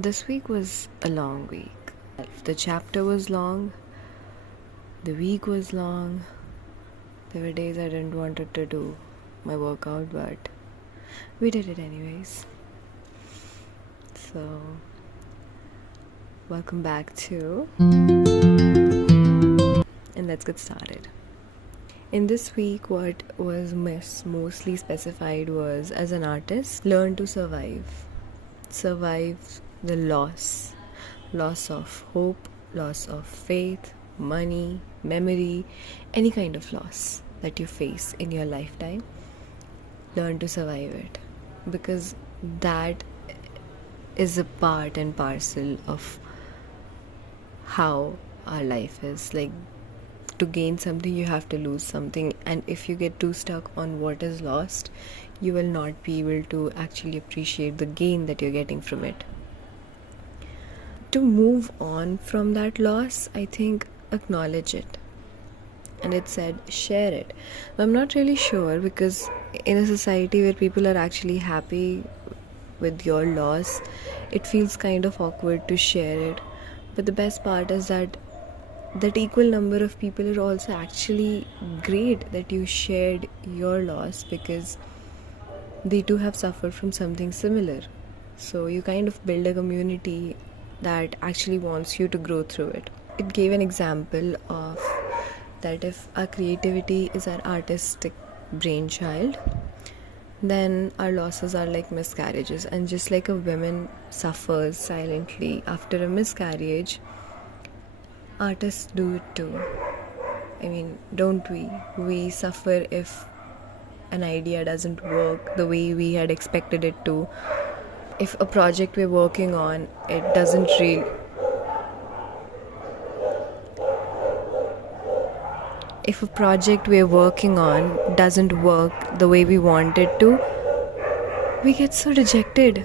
This week was a long week. The chapter was long, the week was long. There were days I didn't want to do my workout, but we did it anyways. So, welcome back to, and let's get started. In this week, what was mostly specified was, as an artist, learn to survive. Survive the loss of hope, loss of faith, money, memory, any kind of loss that you face in your lifetime. Learn to survive it, because that is a part and parcel of how our life is. Like, to gain something you have to lose something, and if you get too stuck on what is lost, you will not be able to actually appreciate the gain that you're getting from it. To move on from that loss, I think acknowledge it. And it said share it. I'm not really sure, because in a society where people are actually happy with your loss, it feels kind of awkward to share it. But the best part is that equal number of people are also actually great that you shared your loss, because they too have suffered from something similar. So you kind of build a community that actually wants you to grow through it. It gave an example of that if our creativity is our artistic brainchild, then our losses are like miscarriages. And just like a woman suffers silently after a miscarriage, artists do it too. I mean, don't we? We suffer if an idea doesn't work the way we had expected it to. If a project we're working on, it doesn't really... If a project we're working on doesn't work the way we want it to, we get so dejected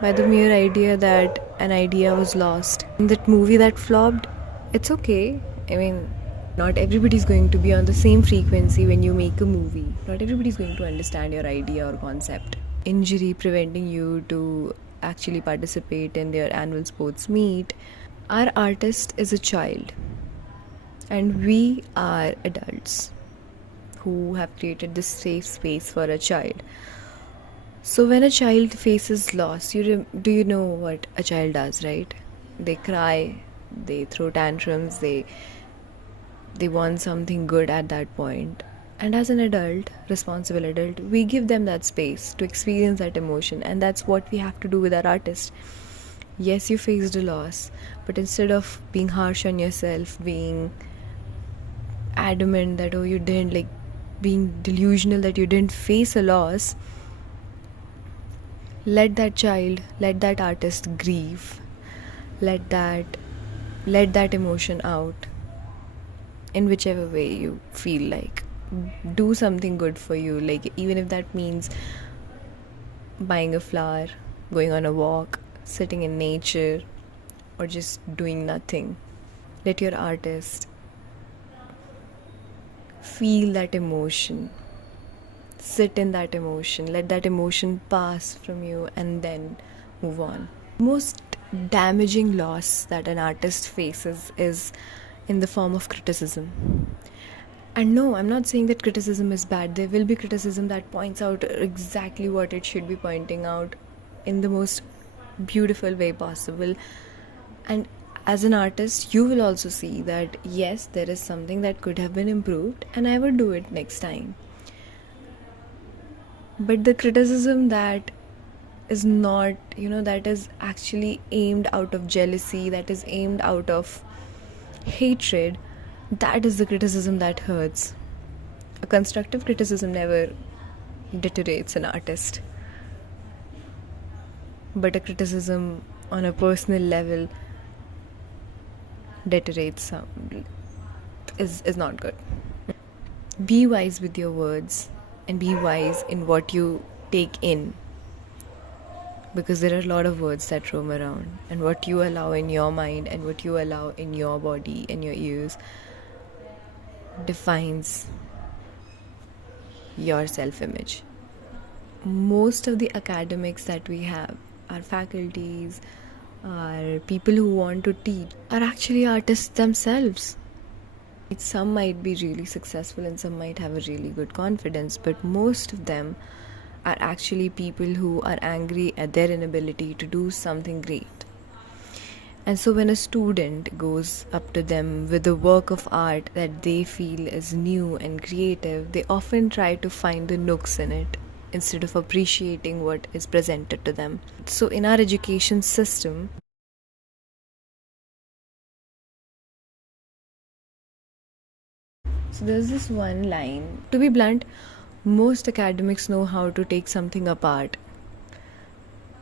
by the mere idea that an idea was lost. In that movie that flopped, it's okay. I mean, not everybody's going to be on the same frequency when you make a movie. Not everybody's going to understand your idea or concept. Injury preventing you to actually participate in their annual sports meet. Our artist is a child, and we are adults who have created this safe space for a child. So when a child faces loss, do you know what a child does, right? They cry, they throw tantrums, they want something good at that point. And as an adult, responsible adult, we give them that space to experience that emotion. And that's what we have to do with our artist. Yes, you faced a loss, but instead of being harsh on yourself, being adamant that, oh, you didn't, like being delusional that you didn't face a loss, let that child, let that artist grieve. Let that emotion out in whichever way you feel like. Do something good for you, like even if that means buying a flower, going on a walk, sitting in nature, or just doing nothing. Let your artist feel that emotion, sit in that emotion, let that emotion pass from you, and then move on. Most damaging loss that an artist faces is in the form of criticism. And no, I'm not saying that criticism is bad. There will be criticism that points out exactly what it should be pointing out in the most beautiful way possible. And as an artist, you will also see that yes, there is something that could have been improved, and I would do it next time. But the criticism that is not, that is actually aimed out of jealousy, that is aimed out of hatred, that is the criticism that hurts. A constructive criticism never deteriorates an artist. But a criticism on a personal level deteriorates is not good. Be wise with your words, and be wise in what you take in. Because there are a lot of words that roam around, and what you allow in your mind and what you allow in your body and your ears defines your self-image. Most of the academics that we have, our faculties, or people who want to teach are actually artists themselves. Some might be really successful and some might have a really good confidence, but most of them are actually people who are angry at their inability to do something great. And so when a student goes up to them with a work of art that they feel is new and creative, they often try to find the nooks in it instead of appreciating what is presented to them. So in our education system, so there's this one line. To be blunt, most academics know how to take something apart,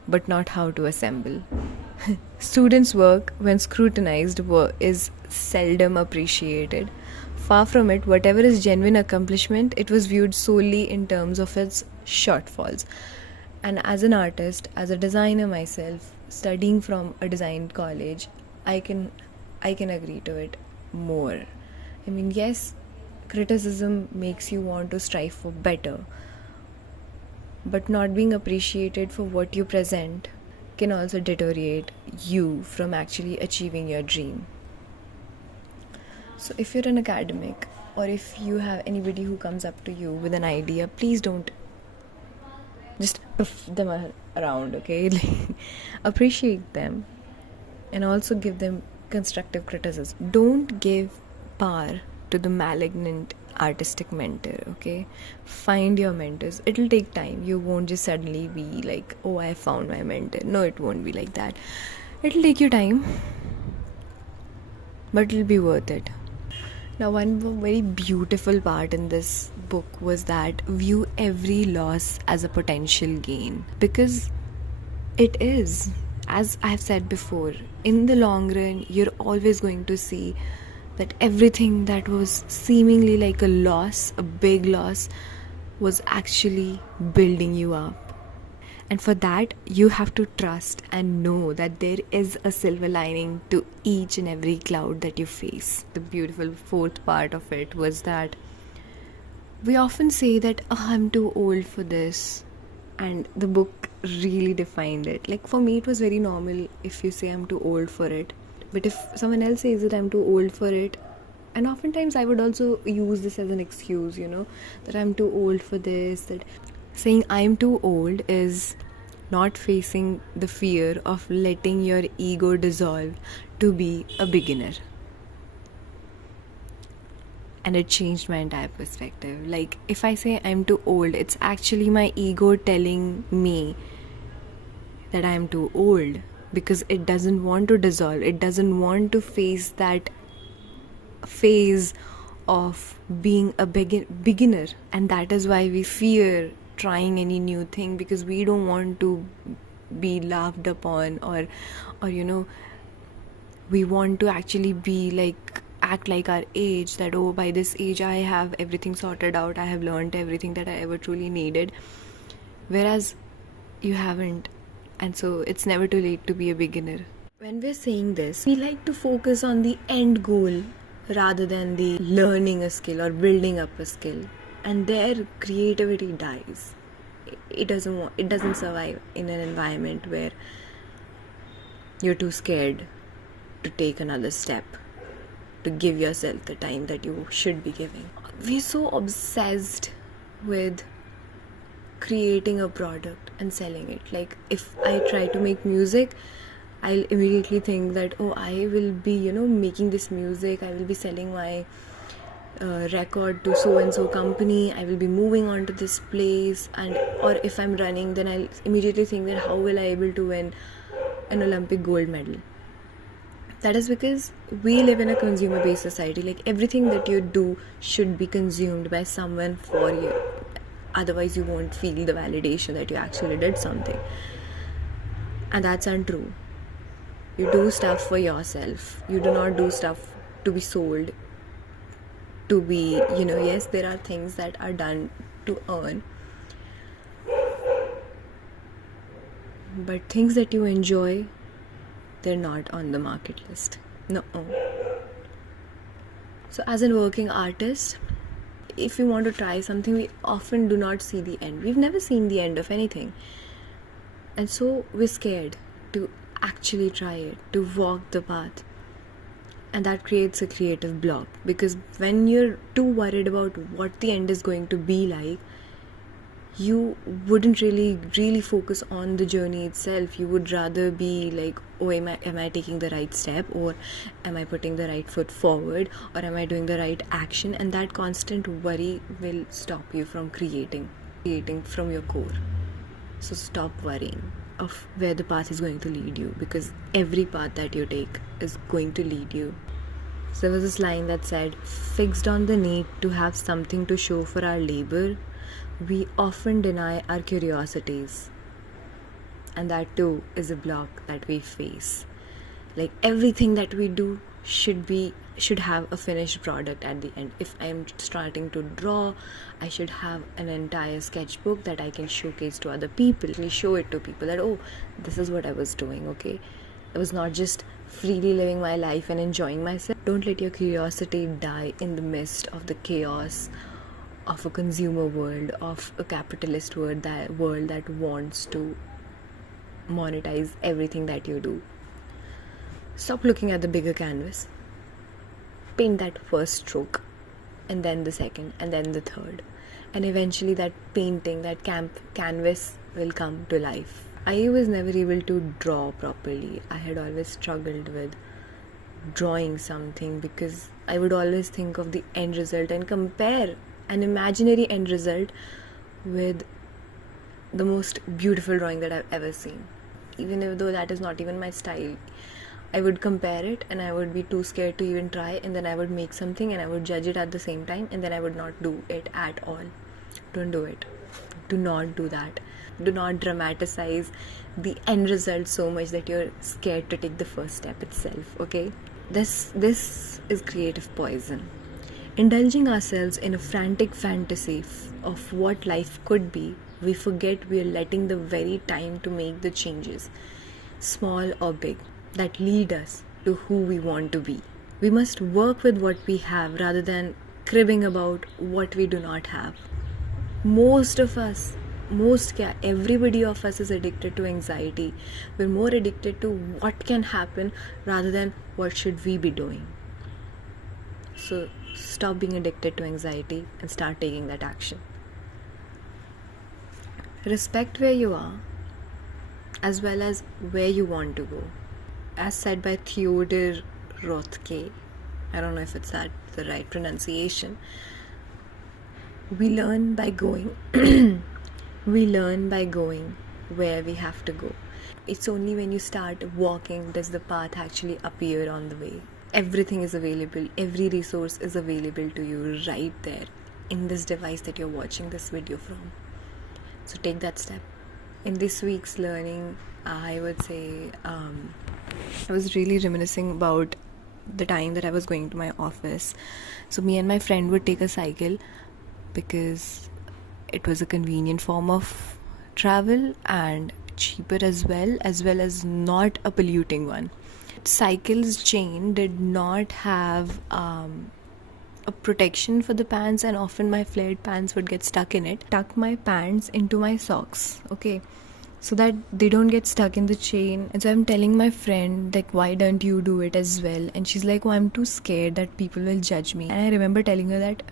but not how to assemble. Students' work, when scrutinized, is seldom appreciated. Far from it, whatever is genuine accomplishment, it was viewed solely in terms of its shortfalls. And as an artist, as a designer myself, studying from a design college, I can agree to it more. I mean, yes, criticism makes you want to strive for better, but not being appreciated for what you present can also deteriorate you from actually achieving your dream. So if you're an academic, or if you have anybody who comes up to you with an idea, please don't just puff them around, okay? Appreciate them and also give them constructive criticism. Don't give power to the malignant artistic mentor, okay? Find your mentors. It'll take time. You won't just suddenly be like, oh, I found my mentor. No, it won't be like that. It'll take you time, but it'll be worth it. Now, one very beautiful part in this book was that view every loss as a potential gain, because it is, as I've said before, in the long run, you're always going to see that everything that was seemingly like a loss, a big loss, was actually building you up. And for that, you have to trust and know that there is a silver lining to each and every cloud that you face. The beautiful fourth part of it was that we often say that, oh, I'm too old for this. And the book really defined it. Like, for me, it was very normal if you say I'm too old for it. But if someone else says that I'm too old for it, and oftentimes I would also use this as an excuse, that I'm too old for this, that saying I'm too old is not facing the fear of letting your ego dissolve to be a beginner. And it changed my entire perspective. Like, if I say I'm too old, it's actually my ego telling me that I'm too old, because it doesn't want to dissolve. It doesn't want to face that phase of being a beginner. And that is why we fear trying any new thing, because we don't want to be laughed upon, or we want to actually be like, act like our age, that oh, by this age I have everything sorted out, I have learned everything that I ever truly needed, whereas you haven't. And so it's never too late to be a beginner. When we're saying this, we like to focus on the end goal rather than the learning a skill or building up a skill, and their creativity dies. It doesn't survive in an environment where you're too scared to take another step, to give yourself the time that you should be giving. We're so obsessed with creating a product and selling it. Like, if I try to make music, I'll immediately think that, oh, I will be, making this music, I will be selling my record to so and so company, I will be moving on to this place, or if I'm running, then I'll immediately think that how will I able to win an Olympic gold medal. That is because we live in a consumer based society. Like, everything that you do should be consumed by someone for you, otherwise you won't feel the validation that you actually did something. And that's untrue. You do stuff for yourself. You do not do stuff to be sold, to be, yes, there are things that are done to earn, but things that you enjoy, they're not on the market list. No. So as a working artist, if we want to try something, we often do not see the end. We've never seen the end of anything. And so we're scared to actually try it, to walk the path. And that creates a creative block, because when you're too worried about what the end is going to be like, you wouldn't really focus on the journey itself. You would rather be like, oh, am I taking the right step, or am I putting the right foot forward, or am I doing the right action? And that constant worry will stop you from creating from your core. So stop worrying of where the path is going to lead you, because every path that you take is going to lead you. So there was this line that said, fixed on the need to have something to show for our labor, we often deny our curiosities. And that too is a block that we face. Like, everything that we do should have a finished product at the end. If I am starting to draw, I should have an entire sketchbook that I can showcase to other people, show it to people that, oh, this is what I was doing, okay? I was not just freely living my life and enjoying myself. Don't let your curiosity die in the midst of the chaos of a consumer world, of a capitalist world that wants to monetize everything that you do. Stop looking at the bigger canvas. Paint that first stroke, and then the second, and then the third. And eventually that painting, that canvas will come to life. I was never able to draw properly. I had always struggled with drawing something, because I would always think of the end result and compare an imaginary end result with the most beautiful drawing that I've ever seen. Even though that is not even my style, I would compare it and I would be too scared to even try, and then I would make something and I would judge it at the same time, and then I would not do it at all. Don't do it. Do not do that. Do not dramatize the end result so much that you're scared to take the first step itself, okay? This is creative poison. Indulging ourselves in a frantic fantasy of what life could be, we forget we are letting the very time to make the changes, small or big, that lead us to who we want to be. We must work with what we have rather than cribbing about what we do not have. Everybody of us is addicted to anxiety. We're more addicted to what can happen rather than what should we be doing. So stop being addicted to anxiety and start taking that action. Respect where you are as well as where you want to go. As said by Theodore Rothke, I don't know if it's the right pronunciation, we learn by going we learn by going where we have to go. It's only when you start walking does the path actually appear on the way. Everything is available, every resource is available to you right there in this device that you're watching this video from. So take that step. In this week's learning, I would say I was really reminiscing about the time that I was going to my office. So me and my friend would take a cycle because it was a convenient form of travel and cheaper as well as not a polluting one. Cycle's chain did not have a protection for the pants, and often my flared pants would get stuck in it. Tuck my pants into my socks, okay, so that they don't get stuck in the chain. And so I'm telling my friend, like, why don't you do it as well? And she's like, oh, I'm too scared that people will judge me. And I remember telling her that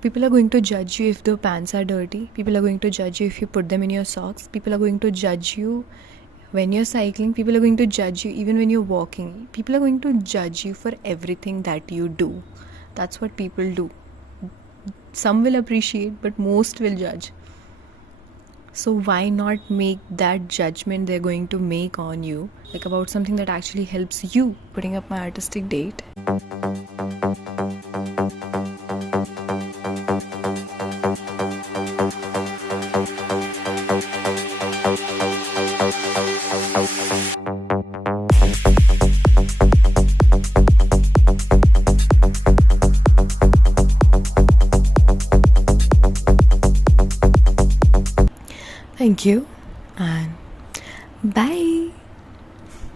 people are going to judge you if the pants are dirty. People are going to judge you if you put them in your socks. People are going to judge you when you're cycling. People are going to judge you even when you're walking. People are going to judge you for everything that you do. That's what people do. Some will appreciate, but most will judge. So why not make that judgment they're going to make on you like about something that actually helps you? Putting up my artistic date. Thank you.